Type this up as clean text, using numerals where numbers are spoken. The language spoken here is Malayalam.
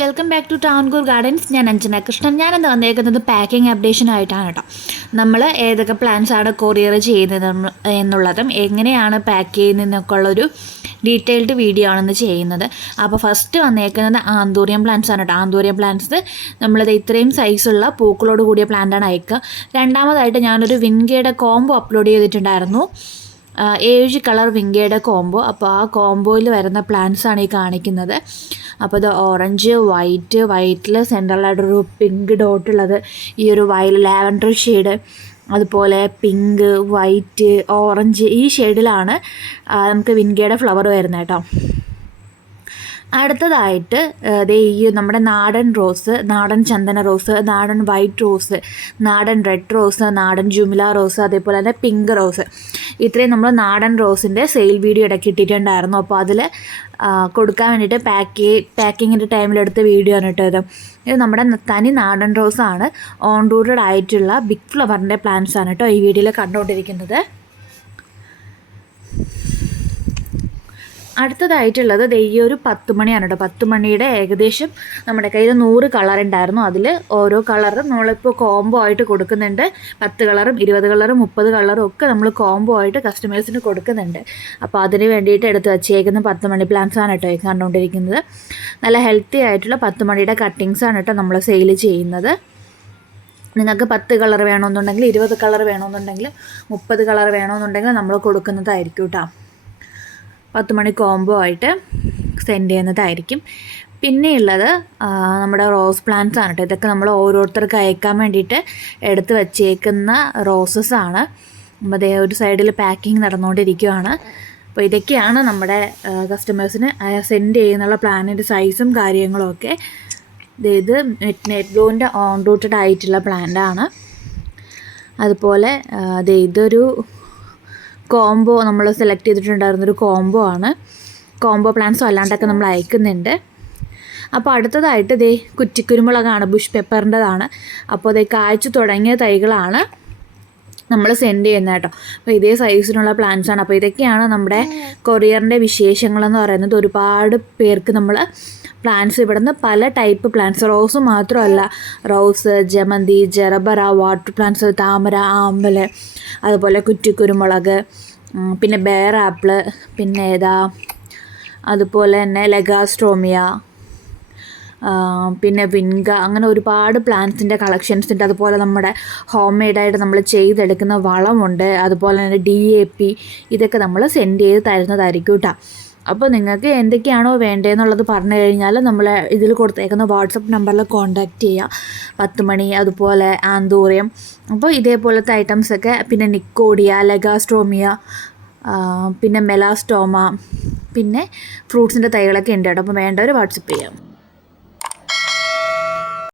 Welcome back to Tankoor Gardens. ഞാൻ അഞ്ജന കൃഷ്ണൻ. ഞാനെന്ന് വന്നേക്കുന്നത് പാക്കിംഗ് അപ്ഡേഷനായിട്ടാണ് കേട്ടോ. നമ്മൾ ഏതൊക്കെ പ്ലാന്റ്സാണ് കൊറിയർ ചെയ്യുന്നത് എന്നുള്ളതും എങ്ങനെയാണ് പാക്ക് ചെയ്യുന്നതെന്നൊക്കെ ഉള്ളൊരു ഡീറ്റെയിൽഡ് വീഡിയോ ആണെന്ന് ചെയ്യുന്നത്. അപ്പോൾ ഫസ്റ്റ് വന്നേക്കുന്നത് ആന്തൂറിയം പ്ലാന്റ്സ് ആണ് കേട്ടോ. ആന്തൂറിയം പ്ലാന്റ്സ് നമ്മളത് ഇത്രയും സൈസുള്ള പൂക്കളോട് കൂടിയ പ്ലാന്റാണ് അയക്കുക. രണ്ടാമതായിട്ട് ഞാനൊരു വിൻഗയുടെ കോംബോ അപ്ലോഡ് ചെയ്തിട്ടുണ്ടായിരുന്നു, 7 കളർ വിങ്കയുടെ കോംബോ. അപ്പോൾ ആ കോംബോയിൽ വരുന്ന പ്ലാന്റ്സാണ് ഈ കാണിക്കുന്നത്. അപ്പോൾ ഇത് ഓറഞ്ച്, വൈറ്റിൽ സെൻട്രലായിട്ടൊരു പിങ്ക് ഡോട്ടുള്ളത്, ഈ ഒരു ലാവൻഡർ ഷെയ്ഡ്, അതുപോലെ പിങ്ക്, വൈറ്റ്, ഓറഞ്ച്, ഈ ഷെയ്ഡിലാണ് നമുക്ക് വിങ്കയുടെ ഫ്ലവർ വരുന്നത് കേട്ടോ. അടുത്തതായിട്ട് ഈ നമ്മുടെ നാടൻ റോസ്, നാടൻ ചന്ദന റോസ്, നാടൻ വൈറ്റ് റോസ്, നാടൻ റെഡ് റോസ്, നാടൻ ജുമില റോസ്, അതേപോലെ തന്നെ പിങ്ക് റോസ്, ഇത്രയും നമ്മൾ നാടൻ റോസിൻ്റെ സെയിൽ വീഡിയോ ഇടയ്ക്ക് ഇട്ടിട്ടുണ്ടായിരുന്നു. അപ്പോൾ അതിൽ കൊടുക്കാൻ വേണ്ടിയിട്ട് പാക്കിങ്ങിൻ്റെ ടൈമിലെടുത്ത വീഡിയോ ആണ് കേട്ടോ. ഇത് നമ്മുടെ തനി നാടൻ റോസാണ്. ഓൺ റൂട്ടഡ് ആയിട്ടുള്ള ബിഗ് ഫ്ലവറിൻ്റെ പ്ലാന്റ്സ് ആണ് കേട്ടോ ഈ വീഡിയോയിൽ കണ്ടുകൊണ്ടിരിക്കുന്നത്. അടുത്തതായിട്ടുള്ളത് ഈ ഒരു 10 മണിയാണ് കേട്ടോ. 10 മണിയുടെ ഏകദേശം നമ്മുടെ കയ്യിൽ 100 കളർ ഉണ്ടായിരുന്നു. അതിൽ ഓരോ കളറും നമ്മളിപ്പോൾ കോംബോ ആയിട്ട് കൊടുക്കുന്നുണ്ട്. 10 കളറും 20 കളറും 30 കളറും ഒക്കെ നമ്മൾ കോംബോ ആയിട്ട് കസ്റ്റമേഴ്സിന് കൊടുക്കുന്നുണ്ട്. അപ്പോൾ അതിന് വേണ്ടിയിട്ട് എടുത്ത് വച്ചേക്കുന്ന 10 മണി പ്ലാന്റ്സ് ആണ് കേട്ടോ കണ്ടുകൊണ്ടിരിക്കുന്നത്. നല്ല ഹെൽത്തി ആയിട്ടുള്ള 10 മണിയുടെ കട്ടിങ്സ് ആണ് കേട്ടോ നമ്മൾ സെയിൽ ചെയ്യുന്നത്. നിങ്ങൾക്ക് 10 കളർ വേണമെന്നുണ്ടെങ്കിൽ, 20 കളർ വേണമെന്നുണ്ടെങ്കിൽ, 30 കളർ വേണമെന്നുണ്ടെങ്കിൽ നമ്മൾ കൊടുക്കുന്നതായിരിക്കും കേട്ടോ. 10 മണി കോംബോ ആയിട്ട് സെൻഡ് ചെയ്യുന്നതായിരിക്കും. പിന്നെയുള്ളത് നമ്മുടെ റോസ് പ്ലാന്റ്സ് ആണ് കേട്ടോ. ഇതൊക്കെ നമ്മൾ ഓരോരുത്തർക്ക് അയക്കാൻ വേണ്ടിയിട്ട് എടുത്ത് വച്ചേക്കുന്ന റോസസ് ആണ്. അപ്പോൾ അതേ ഒരു സൈഡിൽ പാക്കിങ് നടന്നുകൊണ്ടിരിക്കുകയാണ്. അപ്പോൾ ഇതൊക്കെയാണ് നമ്മുടെ കസ്റ്റമേഴ്സിന് സെൻഡ് ചെയ്യുന്നുള്ള പ്ലാനിൻ്റെ സൈസും കാര്യങ്ങളും ഒക്കെ. ഇത് നെറ്റ് ബ്ലൂവിൻ്റെ ഓൺ റൂട്ടഡ് ആയിട്ടുള്ള പ്ലാന്റാണ്. അതുപോലെ ഇതൊരു കോംബോ നമ്മൾ സെലക്ട് ചെയ്തിട്ടുണ്ടായിരുന്നൊരു കോംബോ ആണ്. കോംബോ പ്ലാന്റ്സും അല്ലാണ്ടൊക്കെ നമ്മൾ അയക്കുന്നുണ്ട്. അപ്പോൾ അടുത്തതായിട്ട് കുറ്റിക്കുരുമുളകാണ്, ബുഷ് പെപ്പറിൻ്റെതാണ്. അപ്പോൾ കായ്ച്ചു തുടങ്ങിയ തൈകളാണ് നമ്മൾ സെൻഡ് ചെയ്യുന്നത് കേട്ടോ. അപ്പോൾ ഇതേ സൈസിനുള്ള പ്ലാന്റ്സാണ്. അപ്പോൾ ഇതൊക്കെയാണ് നമ്മുടെ കൊറിയറിൻ്റെ വിശേഷങ്ങളെന്ന് പറയുന്നത്. ഒരുപാട് പേർക്ക് നമ്മൾ പ്ലാന്റ്സ് ഇവിടുന്ന് പല ടൈപ്പ് പ്ലാന്റ്സ്, റോസ് മാത്രമല്ല, റോസ്, ജമന്തി, ജറബറ, വാട്ടർ പ്ലാന്റ്സ്, താമര, ആമ്പൽ, അതുപോലെ കുറ്റിക്കുരുമുളക്, പിന്നെ ബെയർ ആപ്പിള്, പിന്നെ അതുപോലെ തന്നെ ലെഗാസ്ട്രോമിയ, പിന്നെ വിൻഗ, അങ്ങനെ ഒരുപാട് പ്ലാന്റ്സിൻ്റെ കളക്ഷൻസ് ഉണ്ട്. അതുപോലെ നമ്മുടെ ഹോം മെയ്ഡായിട്ട് നമ്മൾ ചെയ്തെടുക്കുന്ന വളമുണ്ട്. അതുപോലെ തന്നെ DAP, ഇതൊക്കെ നമ്മൾ സെൻഡ് ചെയ്ത് തരുന്നതായിരിക്കും കേട്ടോ. അപ്പോൾ നിങ്ങൾക്ക് എന്തൊക്കെയാണോ വേണ്ടതെന്നുള്ളത് പറഞ്ഞു കഴിഞ്ഞാൽ നമ്മൾ ഇതിൽ കൊടുത്തേക്കുന്ന വാട്സപ്പ് നമ്പറിൽ കോൺടാക്റ്റ് ചെയ്യുക. 10 മണി, അതുപോലെ ആന്തൂറിയം, അപ്പോൾ ഇതേപോലത്തെ ഐറ്റംസൊക്കെ, പിന്നെ നിക്കോഡിയ, ലെഗാസ്ട്രോമിയ, പിന്നെ മെലാസ്റ്റോമ, പിന്നെ ഫ്രൂട്ട്സിൻ്റെ തൈകളൊക്കെ ഉണ്ട് കേട്ടോ. അപ്പോൾ വേണ്ടവർ വാട്സപ്പ് ചെയ്യാം.